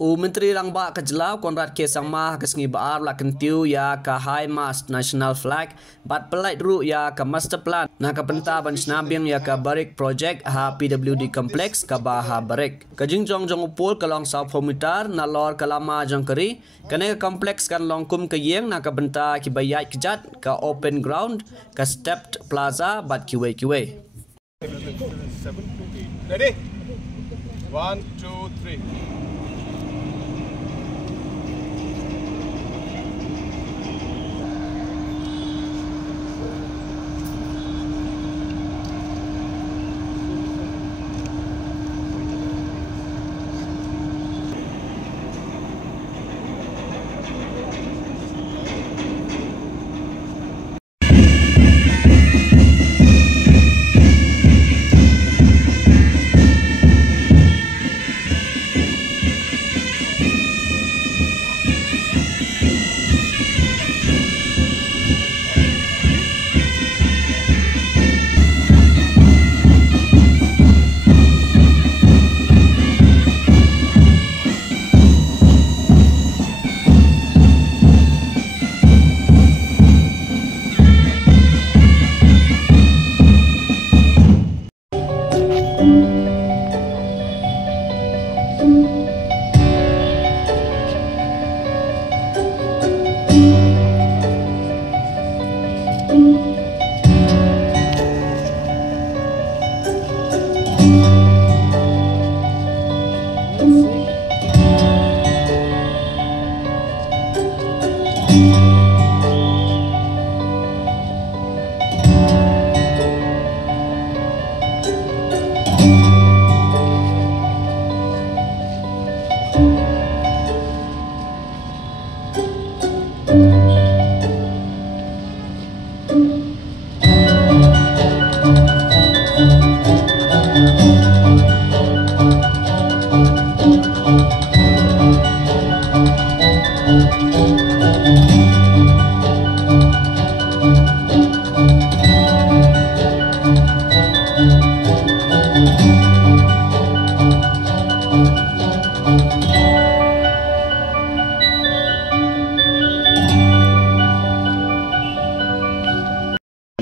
Myntri Rangbah ke Jelau konrad ke sangmah ke sengi baar la Kyntiew ya ke high mast national flag bat pelait ru ya ke master plan na ke penta ban snabing ya ke barik project ha PWD complex Kaba ha barik ke Jrong upul ke long sau formitar na lor ke Lama jong keri kene ke kompleks kan long kum ke yeng na ke benta ki bayat kejat ke open ground ke stepped plaza bat kiwe. Ready? 1, 2, 3.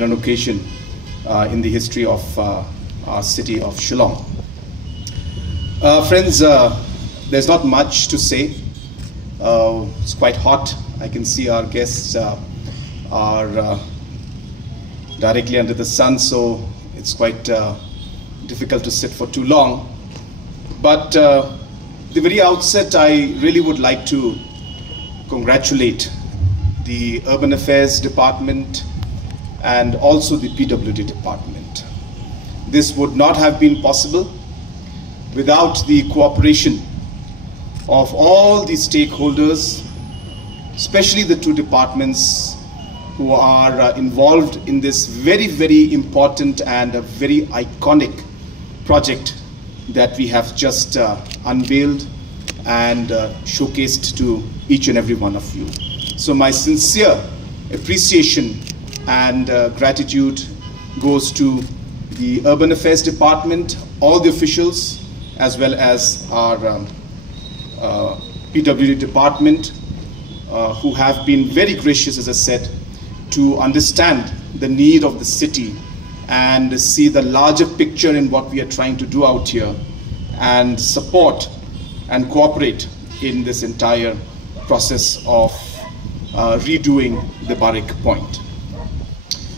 An occasion in the history of our city of Jrong. Friends, there's not much to say. It's quite hot. I can see our guests are directly under the sun, so it's quite difficult to sit for too long. But the very outset, I really would like to congratulate the Urban Affairs Department and also the PWD department. This would not have been possible without the cooperation of all the stakeholders, especially the two departments who are involved in this very, very important and a very iconic project that we have just unveiled and showcased to each and every one of you. So my sincere appreciation and gratitude goes to the Urban Affairs Department, all the officials, as well as our PWD department, who have been very gracious, as I said, to understand the need of the city and see the larger picture in what we are trying to do out here and support and cooperate in this entire process of redoing the Barrack Point.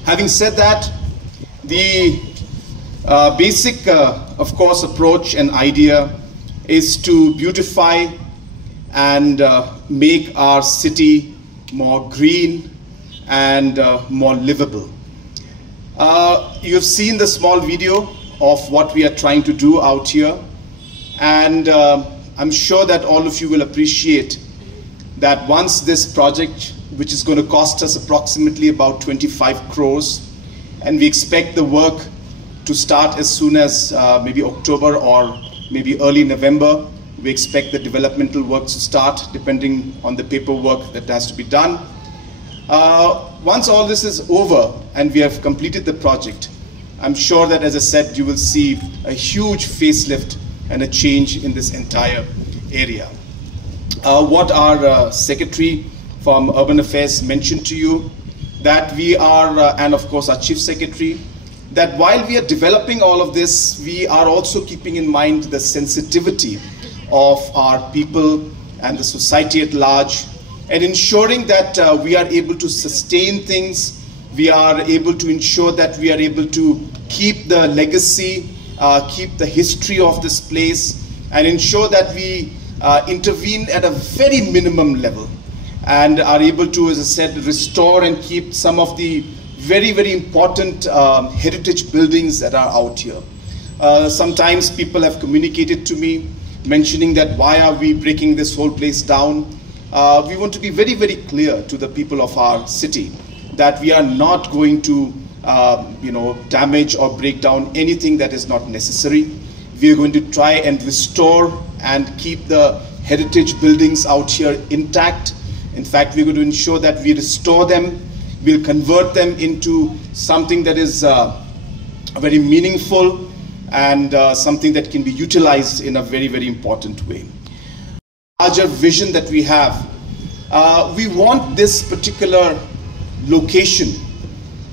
Having said that, the basic, of course, approach and idea is to beautify and make our city more green and more livable. You have seen the small video of what we are trying to do out here, and I'm sure that all of you will appreciate that once this project, which is going to cost us approximately about 25 crores, and we expect the work to start as soon as maybe October or maybe early November. We expect the developmental work to start depending on the paperwork that has to be done. Once all this is over and we have completed the project, I'm sure that, as I said, you will see a huge facelift and a change in this entire area. what our Secretary from Urban Affairs mentioned to you, that we are, and of course our Chief Secretary, that while we are developing all of this, we are also keeping in mind the sensitivity of our people and the society at large, and ensuring that we are able to sustain things, we are able to ensure that we are able to keep the legacy, keep the history of this place, and ensure that we intervene at a very minimum level and are able to, as I said, restore and keep some of the very, very important heritage buildings that are out here. Sometimes people have communicated to me mentioning that why are we breaking this whole place down? We want to be very, very clear to the people of our city that we are not going to damage or break down anything that is not necessary. We are going to try and restore and keep the heritage buildings out here intact. In fact, we're going to ensure that we restore them. We'll convert them into something that is very meaningful and something that can be utilized in a very, very important way. Larger vision that we have, we want this particular location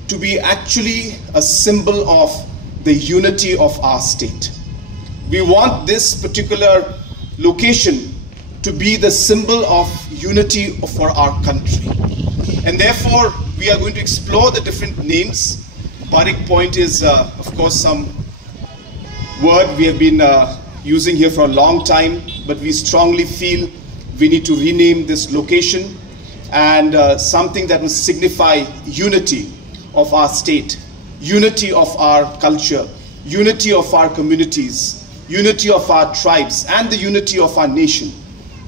to be actually a symbol of the unity of our state. We want this particular location to be the symbol of unity for our country. And therefore, we are going to explore the different names. Barik Point is, of course, some word we have been using here for a long time, but we strongly feel we need to rename this location and something that will signify unity of our state, unity of our culture, unity of our communities, unity of our tribes, and the unity of our nation.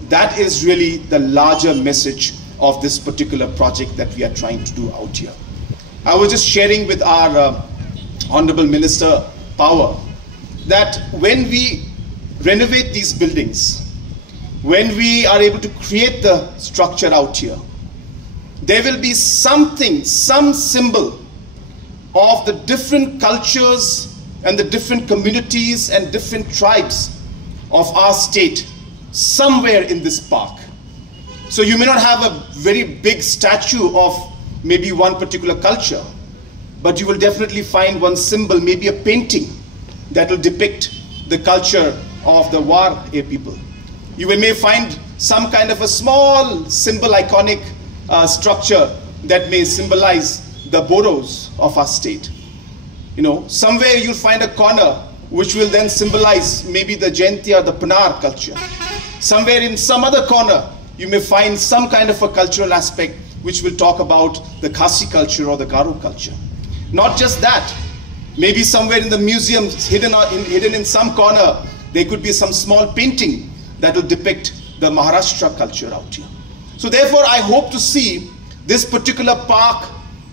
That is really the larger message of this particular project that we are trying to do out here. I was just sharing with our Honorable Minister Power that when we renovate these buildings, when we are able to create the structure out here, there will be something, some symbol of the different cultures and the different communities and different tribes of our state somewhere in this park. So you may not have a very big statue of maybe one particular culture, but you will definitely find one symbol, maybe a painting that will depict the culture of the War people. You may find some kind of a small symbol, iconic structure that may symbolize the Boros of our state. You know, somewhere you'll find a corner which will then symbolize maybe the Jaintia or the Panar culture. Somewhere in some other corner, you may find some kind of a cultural aspect which will talk about the Khasi culture or the Garo culture. Not just that, maybe somewhere in the museum, hidden in some corner, there could be some small painting that will depict the Maharashtra culture out here. So therefore, I hope to see this particular park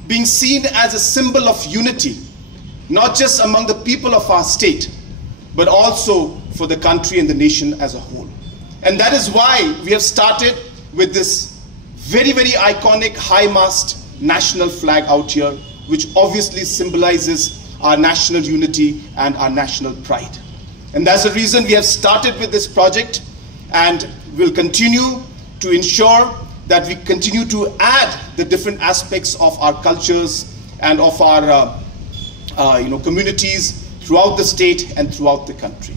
being seen as a symbol of unity, not just among the people of our state, but also for the country and the nation as a whole. And that is why we have started with this very, very iconic high-mast national flag out here, which obviously symbolizes our national unity and our national pride. And that's the reason we have started with this project, and will continue to ensure that we continue to add the different aspects of our cultures and of our communities throughout the state and throughout the country.